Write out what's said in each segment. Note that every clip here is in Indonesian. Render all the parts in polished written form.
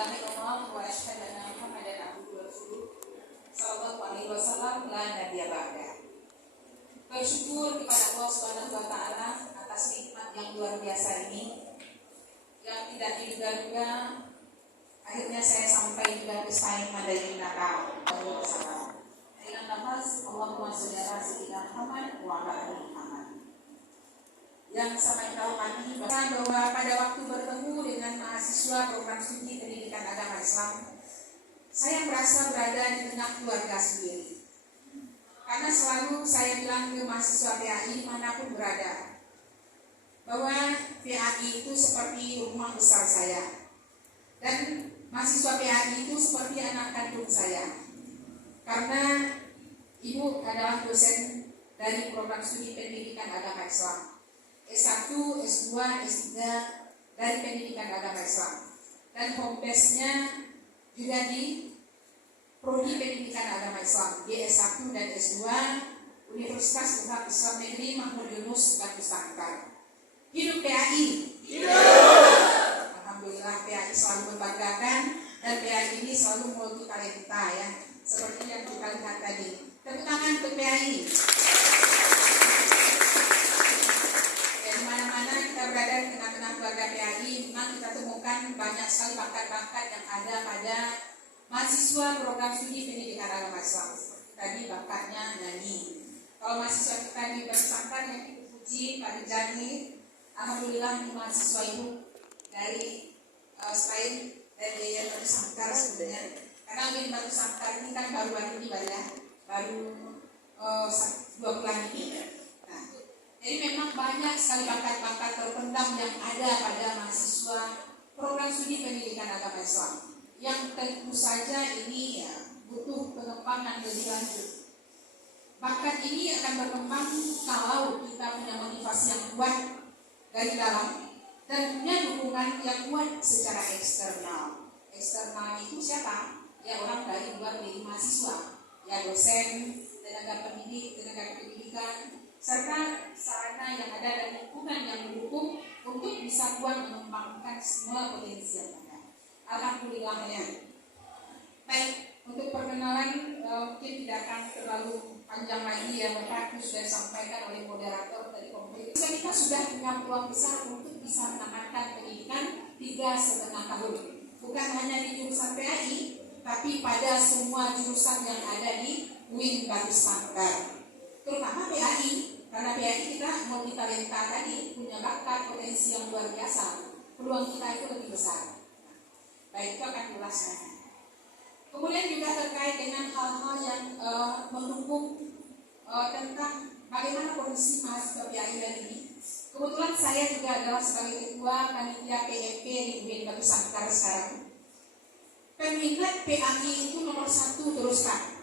ilaha illallah wa asyhadu anna Muhammadan abduhu wa rasuluh sallallahu alaihi wasallam la nabiyya ba'da. Bersyukur kepada Allah Subhanahu wa taala atas nikmat yang luar biasa ini yang tidak diduga-duga akhirnya saya sampai juga ke Saing Madain Natal bersama. Dengan nafas Allahumma sholli ala sayyidina Muhammad wa ala ali Muhammad. Yang sama tahu kami bahwa pada waktu bertemu dengan mahasiswa program studi pendidikan agama Islam, saya merasa berada di tengah keluarga sendiri. Karena selalu saya bilang ke mahasiswa PAI manapun berada, bahwa PAI itu seperti rumah besar saya, dan mahasiswa PAI itu seperti anak kandung saya. Karena ibu adalah dosen dari program studi pendidikan agama Islam, S1, S2, S3 dari pendidikan agama Islam, dan home base-nya juga di Prodi Pendidikan Agama Islam, GS1 dan S2 Universitas Umat Islam Negeri Mahmud Yunus Batu Sangkar. Hidup PAI. Hidup. Alhamdulillah PAI selalu membanggakan dan PAI ini selalu multi talenta ya, seperti yang kita lihat tadi. Tepuk tangan untuk PAI. Berada di tengah-tengah keluarga PAI, memang kita temukan banyak sekali bakat-bakat yang ada pada mahasiswa program studi pendidikan agama Islam. Tadi bakatnya nyanyi. Kalau mahasiswa kita di Batu Sangkar yang dipuji Pak Rijani, alhamdulillah ini mahasiswa ibu dari Spain dan Yayan Batu Sangkar sebenarnya. Karena di Batu Sangkar ini kan baru-baru ini baru 2 bulan ini. Jadi memang banyak sekali bakat-bakat terpendam yang ada pada mahasiswa program studi pendidikan agama Islam, yang tentu saja ini ya butuh pengembangan lebih lanjut. Bakat ini akan berkembang kalau kita punya motivasi yang kuat dari dalam dan punya dukungan yang kuat secara eksternal. Eksternal itu siapa? Ya orang dari luar dari mahasiswa, ya dosen, tenaga pendidik, tenaga pendidikan, serta sarana yang ada dan lingkungan yang mendukung untuk bisa kuat mengembangkan semua potensi yang ada. Alhamdulillah ya. Baik, untuk perkenalan mungkin tidak akan terlalu panjang lagi ya, Bapak sudah disampaikan oleh moderator tadi komplit. Kita sudah punya peluang besar untuk bisa menamatkan pendidikan 3,5 tahun. Bukan hanya di jurusan PAI, tapi pada semua jurusan yang ada di UIN Batu Sangkar. Terutama PAI, karena PAI kita multi talenta tadi, punya bakat potensi yang luar biasa, peluang kita itu lebih besar. Baik, itu akan jelaskan. Kemudian juga terkait dengan hal-hal yang mendukung tentang bagaimana kondisi mahasiswa PAI hari ini. Kebetulan saya juga adalah sebagai ketua panitia PEP di UIN Batu Sangkar sekarang. Peminat PAI itu nomor 1 teruskan.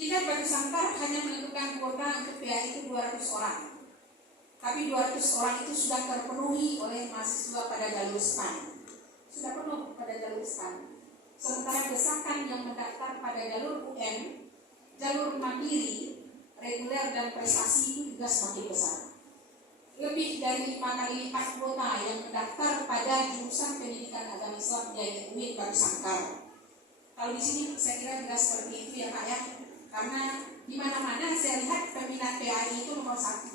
Kita Batu Sangkar hanya menentukan kuota untuk PAI itu 200 orang. Tapi 200 orang itu sudah terpenuhi oleh mahasiswa pada jalur SPAN. Sudah penuh pada jalur SPAN. Sementara desakan yang mendaftar pada jalur UM, jalur mandiri, reguler dan prestasi itu juga semakin besar. Lebih dari 5 kali lipat kuota yang mendaftar pada jurusan pendidikan agama Islam yaitu UIN Batu Sangkar. Kalau di sini saya kira juga seperti itu ya Pak ya. Karena di mana-mana saya lihat peminat PAI itu nomor 1.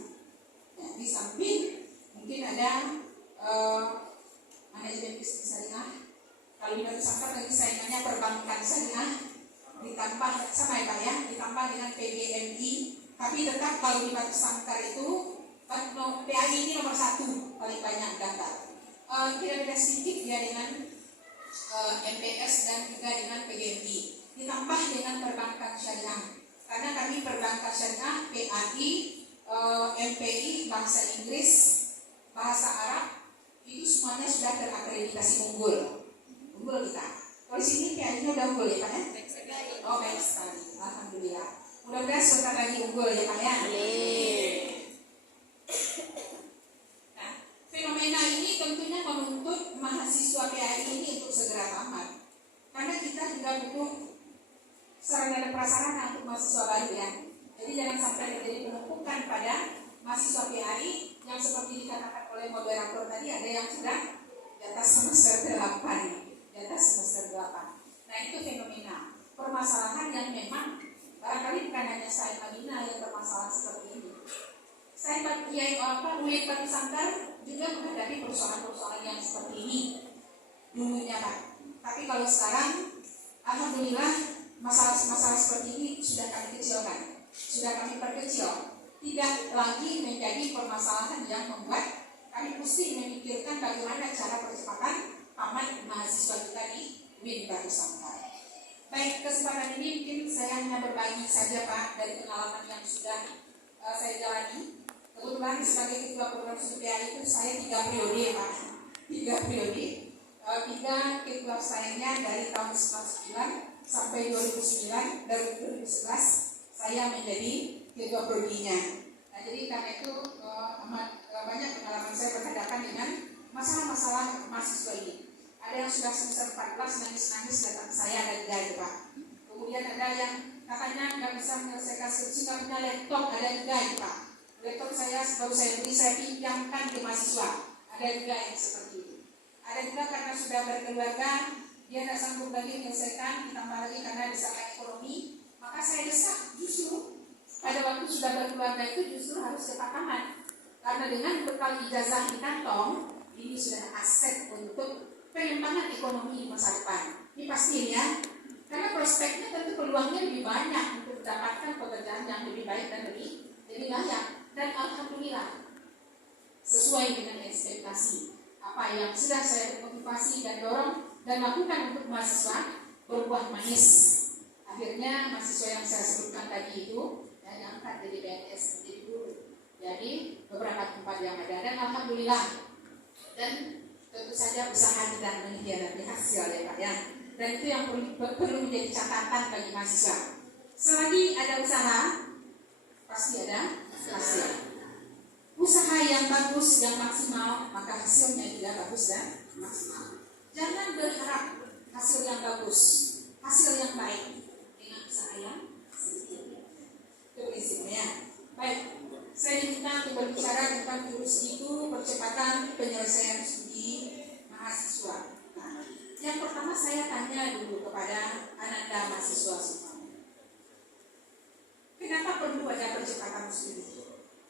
Ya, di samping mungkin ada manajemen bisnis syariah. Kalau di Batu Sangkar lagi saingannya perbankan syariah, ditambah sama ya Pak ya, ditambah dengan PGMI. Tapi tetap kalau di Batu Sangkar itu PAI ini nomor 1 paling banyak data. Kira-kira sedikit ya dengan MPS dan juga dengan PGMI. Ditambah dengan perbankan syariah, karena kami perbankan syariah, PAI, MPI, bahasa Inggris, bahasa Arab, itu semuanya sudah terakreditasi unggul kita. Kalau di sini PAI-nya udah unggul ya Pak ya? Oh baik sekali, alhamdulillah. Mudah-mudahan sebentar lagi unggul ya Pak ya. Nah, fenomena ini tentunya menuntut mahasiswa PAI ini untuk segera tamat, karena kita juga butuh sarana dan prasarana untuk mahasiswa baru ya. Jadi jangan sampai terjadi penumpukan pada mahasiswa PAI yang seperti dikatakan oleh moderator tadi, ada yang sudah di atas semester 8, di atas semester UIN Batu Sangkar juga menghadapi persoalan-persoalan yang seperti ini dulunya Pak. Tapi kalau sekarang, alhamdulillah masalah-masalah seperti ini sudah kami kecilkan, sudah kami perkecil, tidak lagi menjadi permasalahan yang membuat kami mesti memikirkan bagaimana cara percepatan tamat mahasiswa kita di UIN Batu Sangkar. Baik, kesempatan ini mungkin saya hanya berbagi saja Pak dari pengalaman yang sudah saya jalani. Kebetulan sebagai ketua program studi PAI itu saya 3 periode Pak, 3 periode. 3 ketua sayanya dari tahun 1999 sampai 2009, dari 2011 saya menjadi ketua prodinya. Nah, jadi karena itu amat banyak pengalaman saya berhadapan dengan masalah-masalah mahasiswa ini. Ada yang sudah semester 14 nangis-nangis datang ke saya, ada 3 itu Pak. Kemudian ada yang katanya nggak bisa menyelesaikan skripsi, nggak punya laptop, ada 3 itu Pak. Laptop saya baru saya beli, saya pinjamkan ke mahasiswa, ada 3 yang seperti itu. Ada juga karena sudah berkeluarga, dia tidak sanggup lagi menyelesaikan, ditambah lagi karena desakan ekonomi, maka saya desak justru pada waktu sudah berkeluarga itu justru harus cepat tamat. Karena dengan bekal ijazah di kantong, ini sudah aset untuk pengembangan ekonomi di masa depan. Ini pasti ya, karena prospeknya tentu peluangnya lebih banyak untuk mendapatkan pekerjaan yang lebih baik dan lebih layak. Dan alhamdulillah sesuai dengan ekspektasi apa yang sudah saya motivasi dan dorong dan lakukan untuk mahasiswa berbuah manis. Akhirnya mahasiswa yang saya sebutkan tadi itu diangkat dari PNS menjadi guru. Jadi beberapa tempat yang ada, dan alhamdulillah, dan tentu saja usaha tidak mengkhianati hasil ya Pak ya. Dan itu yang perlu menjadi catatan bagi mahasiswa. Selagi ada usaha, pasti ada hasil. Usaha yang bagus, yang maksimal, maka hasilnya juga bagus dan maksimal. Jangan berharap hasil yang bagus, hasil yang baik dengan usaha yang sedikit. Itu prinsipnya. Baik, saya diminta untuk berbicara tentang jurus itu percepatan penyelesaian studi mahasiswa. Nah, yang pertama saya tanya dulu kepada Ananda mahasiswa semua. Kenapa perlu ada percepatan studi?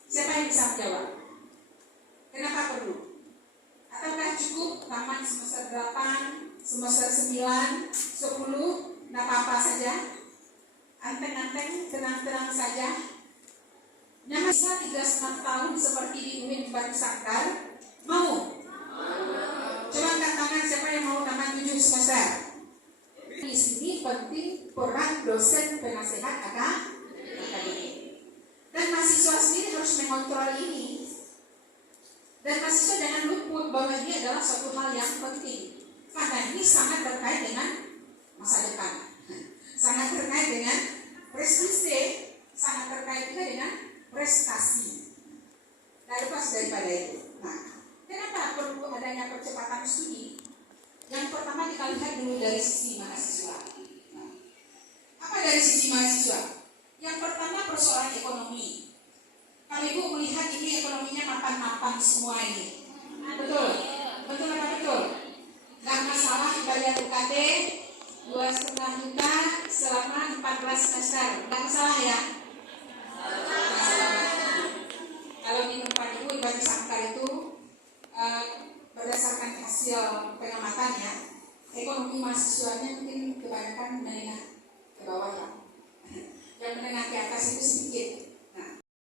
Siapa yang bisa menjawab? Kenapa perlu? Ataukah cukup tamat semester 8, semester 9, 10, tidak apa-apa saja? Anteng-anteng, tenang-tenang saja? Yang bisa 3,5 tahun seperti di UIN Batu Sangkar, mau? Coba angkat tangan siapa yang mau tamat 7 semester? Di sini penting peran dosen penasehat akademik. Dan mahasiswa sendiri harus mengontrol ini. Dan mahasiswa jangan luput bahwa ini adalah suatu hal yang penting. Karena ini sangat terkait dengan masa depan. Sangat terkait dengan prestise, sangat terkait juga dengan prestasi. Nah, lepas daripada itu. Nah, kenapa perlu adanya percepatan studi? Yang pertama kita lihat dulu dari sisi mahasiswa. Nah, apa dari sisi mahasiswa? Yang pertama persoalan ekonomi. Kalau Ibu melihat ini ekonominya mapan-mapan semua ini. Betul? Betul apa betul? Gak masalah bayar UKT 2,5 juta selama 14 semester. Gak masalah ya? Kalau di tempat Ibu di Batu Sangkar itu berdasarkan hasil pengamatannya, ekonomi mahasiswanya mungkin kebanyakan menengah ke bawah ya. Yang menengah ke atas itu sedikit.